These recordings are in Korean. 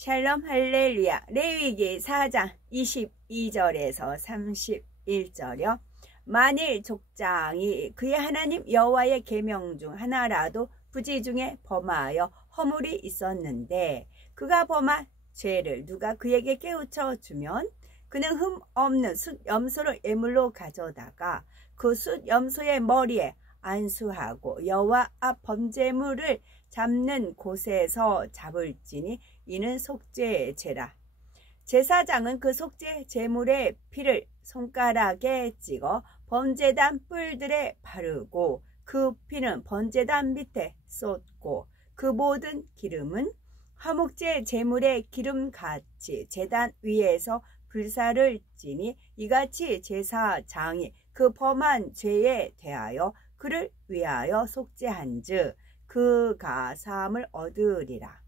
샬롬 할렐루야. 레위기 4장 22절에서 31절이요. 만일 족장이 그의 하나님 여호와의 계명 중 하나라도 부지 중에 범하여 허물이 있었는데 그가 범한 죄를 누가 그에게 깨우쳐 주면 그는 흠 없는 숫염소를 예물로 가져다가 그 숫염소의 머리에 안수하고 여호와 앞 번제물을 잡는 곳에서 잡을지니 이는 속죄제라. 제사장은 그 속죄 제물의 피를 손가락에 찍어 번제단 뿔들에 바르고 그 피는 번제단 밑에 쏟고 그 모든 기름은 화목제 제물의 기름같이 제단 위에서 불사를 찌니 이같이 제사장이 그 범한 죄에 대하여 그를 위하여 속죄한즉 그가 사함을 얻으리라.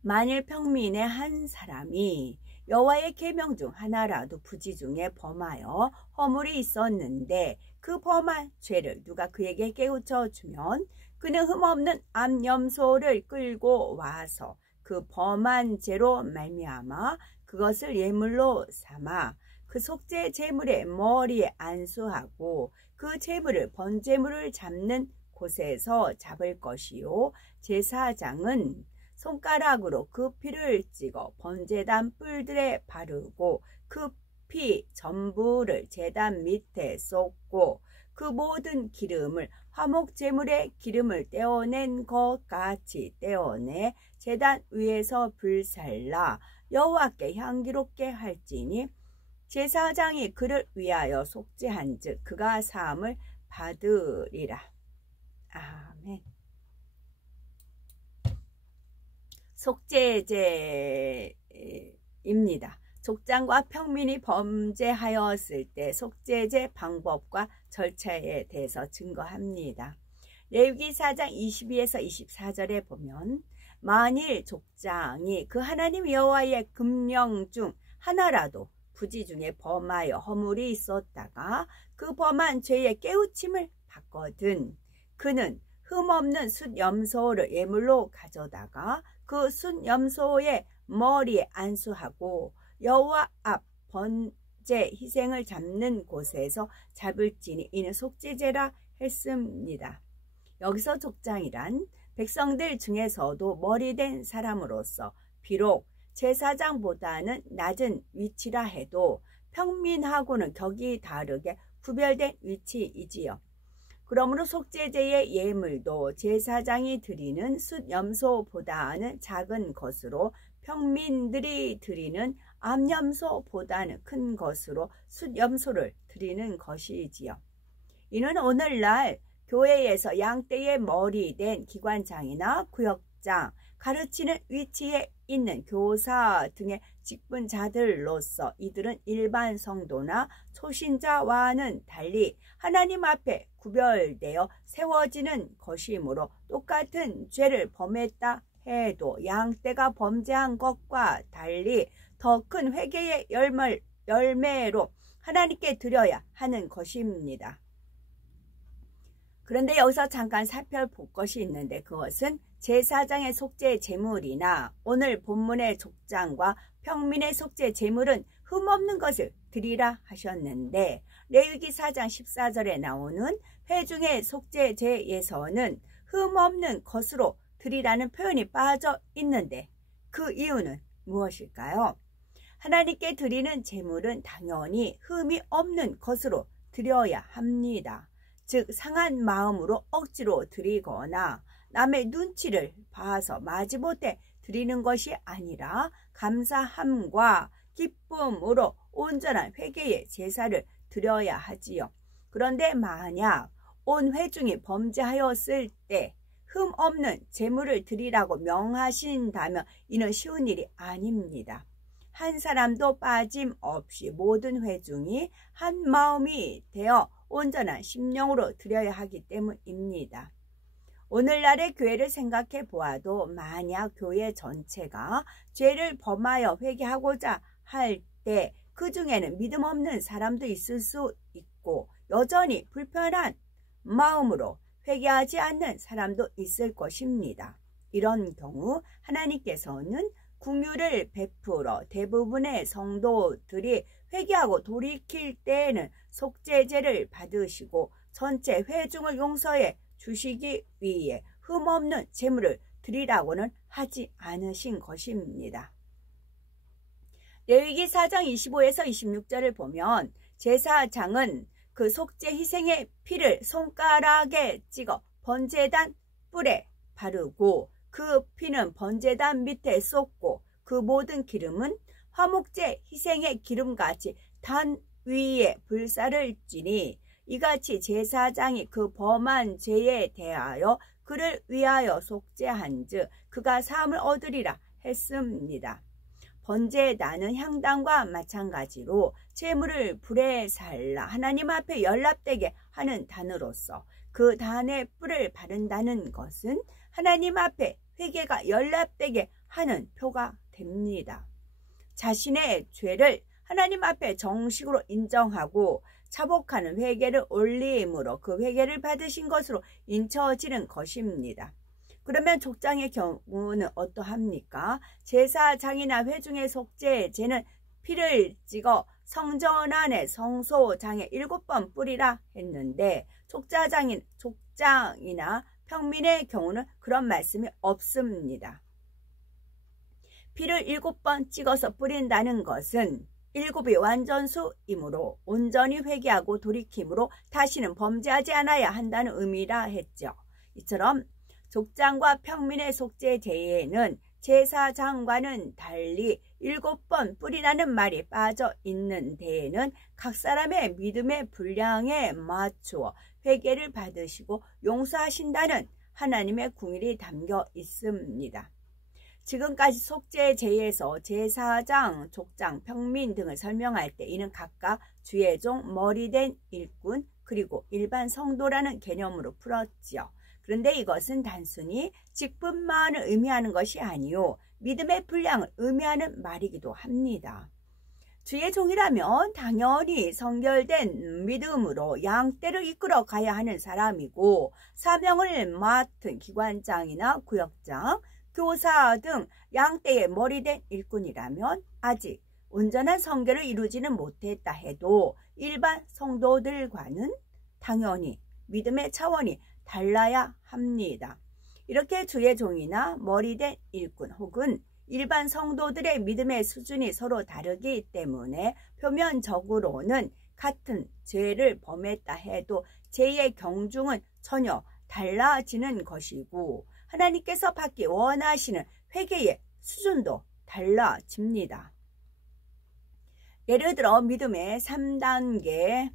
만일 평민의 한 사람이 여호와의 계명 중 하나라도 부지 중에 범하여 허물이 있었는데 그 범한 죄를 누가 그에게 깨우쳐 주면 그는 흠없는 암염소를 끌고 와서 그 범한 죄로 말미암아 그것을 예물로 삼아 그 속죄 제물의 머리에 안수하고 그 제물을 번제물을 잡는 곳에서 잡을 것이요. 제사장은 손가락으로 그 피를 찍어 번제단 뿔들에 바르고 그 피 전부를 제단 밑에 쏟고 그 모든 기름을 화목 제물의 기름을 떼어낸 것 같이 떼어내 제단 위에서 불살라 여호와께 향기롭게 할지니 제사장이 그를 위하여 속죄한즉 그가 사함을 받으리라. 아멘. 속죄제입니다. 족장과 평민이 범죄하였을 때 속죄제 방법과 절차에 대해서 증거합니다. 레위기 4장 22에서 24절에 보면 만일 족장이 그 하나님 여호와의 금령 중 하나라도 부지 중에 범하여 허물이 있었다가 그 범한 죄의 깨우침을 받거든 그는 흠없는 숫염소를 예물로 가져다가 그 숫염소의 머리에 안수하고 여호와 앞 번제 희생을 잡는 곳에서 잡을지니 이는 속죄제라 했습니다. 여기서 족장이란 백성들 중에서도 머리된 사람으로서 비록 제사장보다는 낮은 위치라 해도 평민하고는 격이 다르게 구별된 위치이지요. 그러므로 속죄제의 예물도 제사장이 드리는 숫염소보다는 작은 것으로 평민들이 드리는 암염소보다는 큰 것으로 숫염소를 드리는 것이지요. 이는 오늘날 교회에서 양떼의 머리 된 기관장이나 구역장, 가르치는 위치에 있는 교사 등의 직분자들로서 이들은 일반 성도나 초신자와는 달리 하나님 앞에 구별되어 세워지는 것이므로 똑같은 죄를 범했다 해도 양떼가 범죄한 것과 달리 더 큰 회개의 열매로 하나님께 드려야 하는 것입니다. 그런데 여기서 잠깐 살펴볼 것이 있는데 그것은 제사장의 속죄 제물이나 오늘 본문의 족장과 평민의 속죄 제물은 흠없는 것을 드리라 하셨는데 레위기 4장 14절에 나오는 회중의 속죄제에서는 흠없는 것으로 드리라는 표현이 빠져 있는데 그 이유는 무엇일까요? 하나님께 드리는 제물은 당연히 흠이 없는 것으로 드려야 합니다. 즉 상한 마음으로 억지로 드리거나 남의 눈치를 봐서 마지못해 드리는 것이 아니라 감사함과 기쁨으로 온전한 회개의 제사를 드려야 하지요. 그런데 만약 온 회중이 범죄하였을 때 흠 없는 제물을 드리라고 명하신다면 이는 쉬운 일이 아닙니다. 한 사람도 빠짐없이 모든 회중이 한 마음이 되어 온전한 심령으로 드려야 하기 때문입니다. 오늘날의 교회를 생각해 보아도 만약 교회 전체가 죄를 범하여 회개하고자 할 때 그 중에는 믿음 없는 사람도 있을 수 있고 여전히 불편한 마음으로 회개하지 않는 사람도 있을 것입니다. 이런 경우 하나님께서는 긍휼을 베풀어 대부분의 성도들이 회개하고 돌이킬 때에는 속죄제를 받으시고 전체 회중을 용서해 주시기 위해 흠없는 제물을 드리라고는 하지 않으신 것입니다. 레위기 4장 25에서 26절을 보면 제사장은 그 속죄 희생의 피를 손가락에 찍어 번제단 뿔에 바르고 그 피는 번제단 밑에 쏟고 그 모든 기름은 화목제 희생의 기름같이 단 위에 불사를 찌니 이같이 제사장이 그 범한 죄에 대하여 그를 위하여 속죄한즉 그가 사함을 얻으리라 했습니다. 번제단은 향단과 마찬가지로 제물을 불에 살라 하나님 앞에 연락되게 하는 단으로서 그 단에 뿔을 바른다는 것은 하나님 앞에 회개가 연락되게 하는 표가 됩니다. 자신의 죄를 하나님 앞에 정식으로 인정하고 자복하는 회개를 올림으로 그 회개를 받으신 것으로 인쳐지는 것입니다. 그러면 족장의 경우는 어떠합니까? 제사장이나 회중의 속죄제는 피를 찍어 성전 안에 성소장에 7번 뿌리라 했는데 족장이나 평민의 경우는 그런 말씀이 없습니다. 피를 7번 찍어서 뿌린다는 것은 7이 완전수이므로 온전히 회개하고 돌이킴으로 다시는 범죄하지 않아야 한다는 의미라 했죠. 이처럼 족장과 평민의 속죄제에는 제사장과는 달리 7번 뿌리라는 말이 빠져 있는 데에는 각 사람의 믿음의 분량에 맞추어 회개를 받으시고 용서하신다는 하나님의 긍휼이 담겨 있습니다. 지금까지 속죄제에서 제사장, 족장, 평민 등을 설명할 때 이는 각각 주의 종, 머리된 일꾼, 그리고 일반 성도라는 개념으로 풀었지요. 그런데 이것은 단순히 직분만을 의미하는 것이 아니요 믿음의 분량을 의미하는 말이기도 합니다. 주의 종이라면 당연히 성결된 믿음으로 양떼를 이끌어 가야 하는 사람이고 사명을 맡은 기관장이나 구역장, 교사 등 양떼의 머리된 일꾼이라면 아직 온전한 성결을 이루지는 못했다 해도 일반 성도들과는 당연히 믿음의 차원이 달라야 합니다. 이렇게 주의 종이나 머리된 일꾼 혹은 일반 성도들의 믿음의 수준이 서로 다르기 때문에 표면적으로는 같은 죄를 범했다 해도 죄의 경중은 전혀 달라지는 것이고 하나님께서 받기 원하시는 회개의 수준도 달라집니다. 예를 들어 믿음의 3단계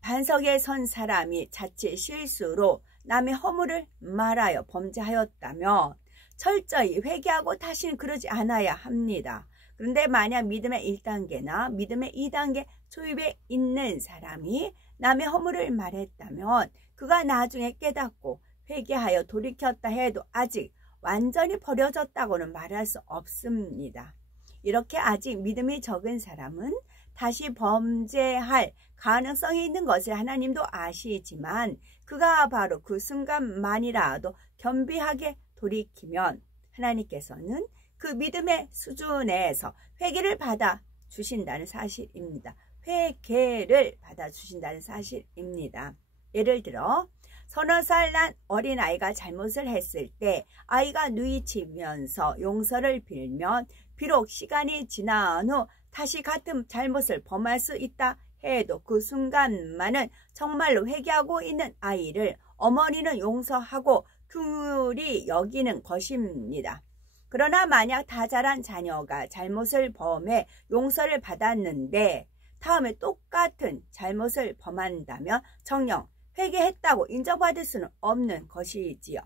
반석에 선 사람이 자칫 실수로 남의 허물을 말하여 범죄하였다면 철저히 회개하고 다시는 그러지 않아야 합니다. 그런데 만약 믿음의 1단계나 믿음의 2단계 초입에 있는 사람이 남의 허물을 말했다면 그가 나중에 깨닫고 회개하여 돌이켰다 해도 아직 완전히 버려졌다고는 말할 수 없습니다. 이렇게 아직 믿음이 적은 사람은 다시 범죄할 가능성이 있는 것을 하나님도 아시지만 그가 바로 그 순간만이라도 겸비하게 돌이키면 하나님께서는 그 믿음의 수준에서 회개를 받아 주신다는 사실입니다. 회개를 받아 주신다는 사실입니다. 예를 들어 서너 살 난 어린아이가 잘못을 했을 때 아이가 누이치면서 용서를 빌면 비록 시간이 지난 후 다시 같은 잘못을 범할 수 있다 해도 그 순간만은 정말로 회개하고 있는 아이를 어머니는 용서하고 긍휼히 여기는 것입니다. 그러나 만약 다 자란 자녀가 잘못을 범해 용서를 받았는데 다음에 똑같은 잘못을 범한다면 정녕 회개했다고 인정받을 수는 없는 것이지요.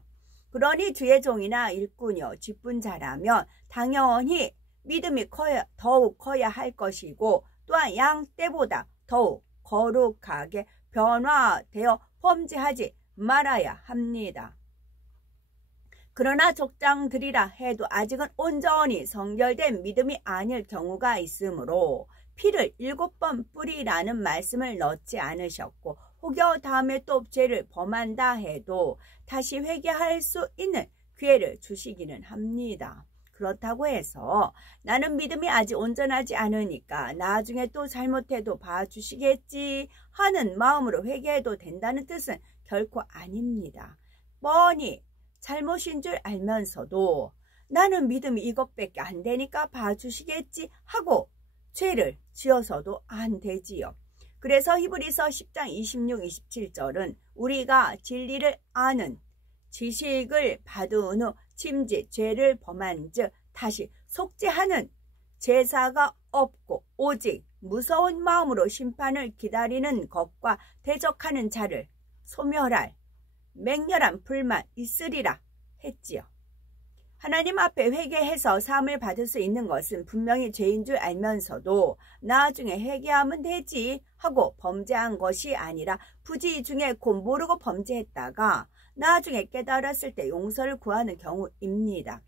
그러니 주의 종이나 일꾼이요 직분자라면 당연히 믿음이 더욱 커야 할 것이고 또한 양떼보다 더욱 거룩하게 변화되어 범죄하지 말아야 합니다. 그러나 족장들이라 해도 아직은 온전히 성결된 믿음이 아닐 경우가 있으므로 피를 7번 뿌리라는 말씀을 넣지 않으셨고 혹여 다음에 또 죄를 범한다 해도 다시 회개할 수 있는 기회를 주시기는 합니다. 그렇다고 해서 나는 믿음이 아직 온전하지 않으니까 나중에 또 잘못해도 봐주시겠지 하는 마음으로 회개해도 된다는 뜻은 결코 아닙니다. 뻔히 잘못인 줄 알면서도 나는 믿음이 이것밖에 안 되니까 봐주시겠지 하고 죄를 지어서도 안 되지요. 그래서 히브리서 10장 26, 27절은 우리가 진리를 아는 지식을 받은 후 침지 죄를 범한 즉 다시 속죄하는 제사가 없고 오직 무서운 마음으로 심판을 기다리는 것과 대적하는 자를 소멸할 맹렬한 불만 있으리라 했지요. 하나님 앞에 회개해서 사함을 받을 수 있는 것은 분명히 죄인 줄 알면서도 나중에 회개하면 되지 하고 범죄한 것이 아니라 부지 중에 곧 모르고 범죄했다가 나중에 깨달았을 때 용서를 구하는 경우입니다.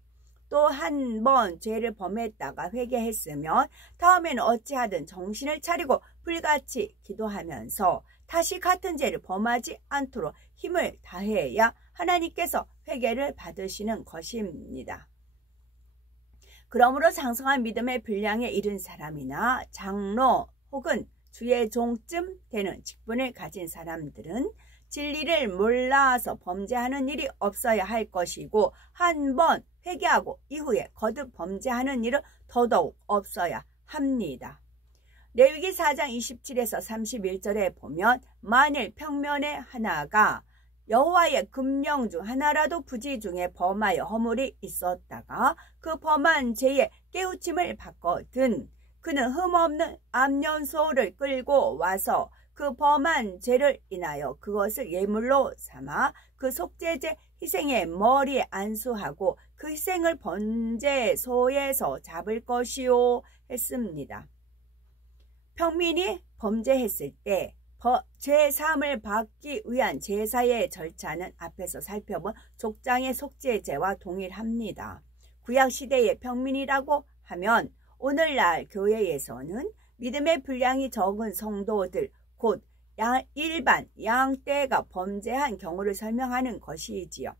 또 한 번 죄를 범했다가 회개했으면 다음에는 어찌하든 정신을 차리고 불같이 기도하면서 다시 같은 죄를 범하지 않도록 힘을 다해야 하나님께서 회개를 받으시는 것입니다. 그러므로 장성한 믿음의 분량에 이른 사람이나 장로 혹은 주의 종쯤 되는 직분을 가진 사람들은 진리를 몰라서 범죄하는 일이 없어야 할 것이고 한 번 회개하고 이후에 거듭 범죄하는 일은 더더욱 없어야 합니다. 레위기 4장 27에서 31절에 보면 만일 평면에 하나가 여호와의 금령 중 하나라도 부지 중에 범하여 허물이 있었다가 그 범한 죄에 깨우침을 받거든 그는 흠없는 암염소를 끌고 와서 그 범한 죄를 인하여 그것을 예물로 삼아 그 속죄제 희생의 머리에 안수하고 그 희생을 번제소에서 잡을 것이요 했습니다. 평민이 범죄했을 때 죄 사함을 받기 위한 제사의 절차는 앞에서 살펴본 족장의 속죄제와 동일합니다. 구약시대의 평민이라고 하면 오늘날 교회에서는 믿음의 분량이 적은 성도들 곧 일반 양떼가 범죄한 경우를 설명하는 것이지요.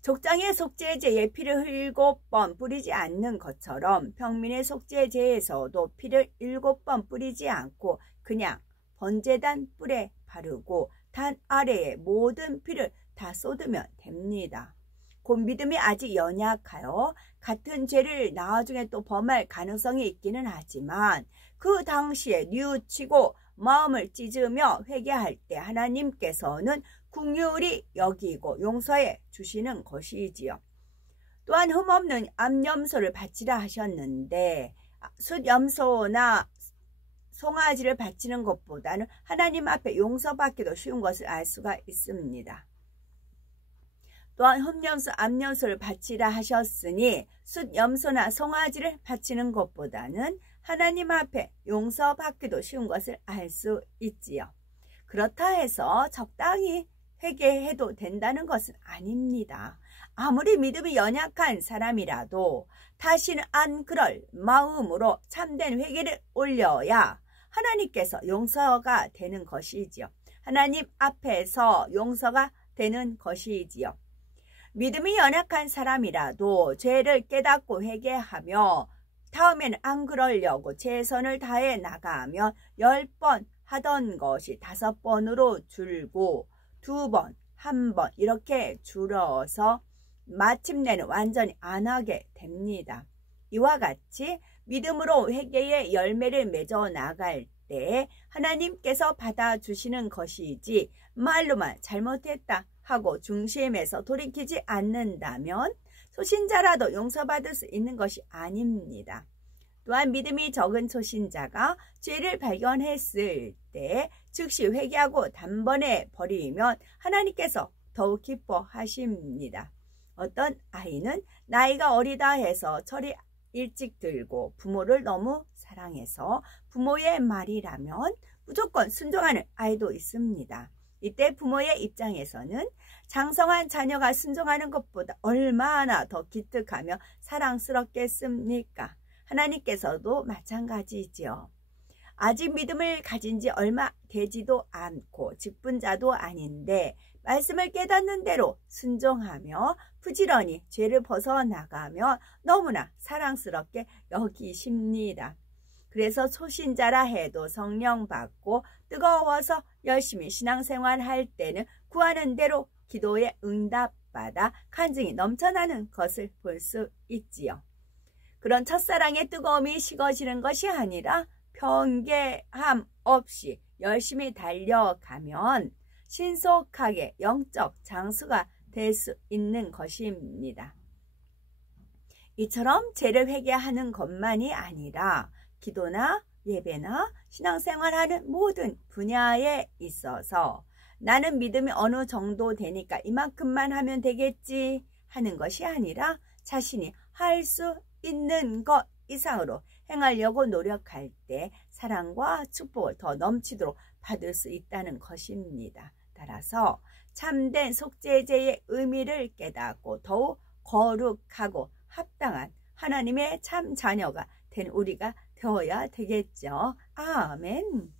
족장의 속죄제에 피를 7번 뿌리지 않는 것처럼 평민의 속죄제에서도 피를 7번 뿌리지 않고 그냥 번제단 뿔에 바르고 단 아래에 모든 피를 다 쏟으면 됩니다. 곧 믿음이 아직 연약하여 같은 죄를 나중에 또 범할 가능성이 있기는 하지만 그 당시에 뉘우치고 마음을 찢으며 회개할 때 하나님께서는 긍휼히 여기고 용서해 주시는 것이지요. 또한 흠없는 암염소를 바치라 하셨는데 숫염소나 송아지를 바치는 것보다는 하나님 앞에 용서받기도 쉬운 것을 알 수가 있습니다. 또한 흠염소, 암염소를 바치라 하셨으니 숫염소나 송아지를 바치는 것보다는 하나님 앞에 용서받기도 쉬운 것을 알 수 있지요. 그렇다 해서 적당히 회개해도 된다는 것은 아닙니다. 아무리 믿음이 연약한 사람이라도 다시는 안 그럴 마음으로 참된 회개를 올려야 하나님께서 용서가 되는 것이지요. 하나님 앞에서 용서가 되는 것이지요. 믿음이 연약한 사람이라도 죄를 깨닫고 회개하며 다음에는 안 그러려고 최선을 다해 나가면 10번 하던 것이 5번으로 줄고 2번, 1번 이렇게 줄어서 마침내는 완전히 안 하게 됩니다. 이와 같이 믿음으로 회개의 열매를 맺어 나갈 때 하나님께서 받아주시는 것이지 말로만 잘못했다 하고 중심에서 돌이키지 않는다면 초신자라도 용서받을 수 있는 것이 아닙니다. 또한 믿음이 적은 초신자가 죄를 발견했을 때 즉시 회개하고 단번에 버리면 하나님께서 더욱 기뻐하십니다. 어떤 아이는 나이가 어리다 해서 철이 일찍 들고 부모를 너무 사랑해서 부모의 말이라면 무조건 순종하는 아이도 있습니다. 이때 부모의 입장에서는 장성한 자녀가 순종하는 것보다 얼마나 더 기특하며 사랑스럽겠습니까? 하나님께서도 마찬가지지요. 아직 믿음을 가진 지 얼마 되지도 않고 직분자도 아닌데 말씀을 깨닫는 대로 순종하며 부지런히 죄를 벗어나가며 너무나 사랑스럽게 여기십니다. 그래서 초신자라 해도 성령 받고 뜨거워서 열심히 신앙생활 할 때는 구하는 대로 기도에 응답받아 간증이 넘쳐나는 것을 볼 수 있지요. 그런 첫사랑의 뜨거움이 식어지는 것이 아니라 변개함 없이 열심히 달려가면 신속하게 영적 장수가 될 수 있는 것입니다. 이처럼 죄를 회개하는 것만이 아니라 기도나 예배나 신앙생활하는 모든 분야에 있어서 나는 믿음이 어느 정도 되니까 이만큼만 하면 되겠지 하는 것이 아니라 자신이 할 수 있는 것 이상으로 행하려고 노력할 때 사랑과 축복을 더 넘치도록 받을 수 있다는 것입니다. 따라서 참된 속죄제의 의미를 깨닫고 더욱 거룩하고 합당한 하나님의 참 자녀가 된 우리가 되어야 되겠죠. 아멘.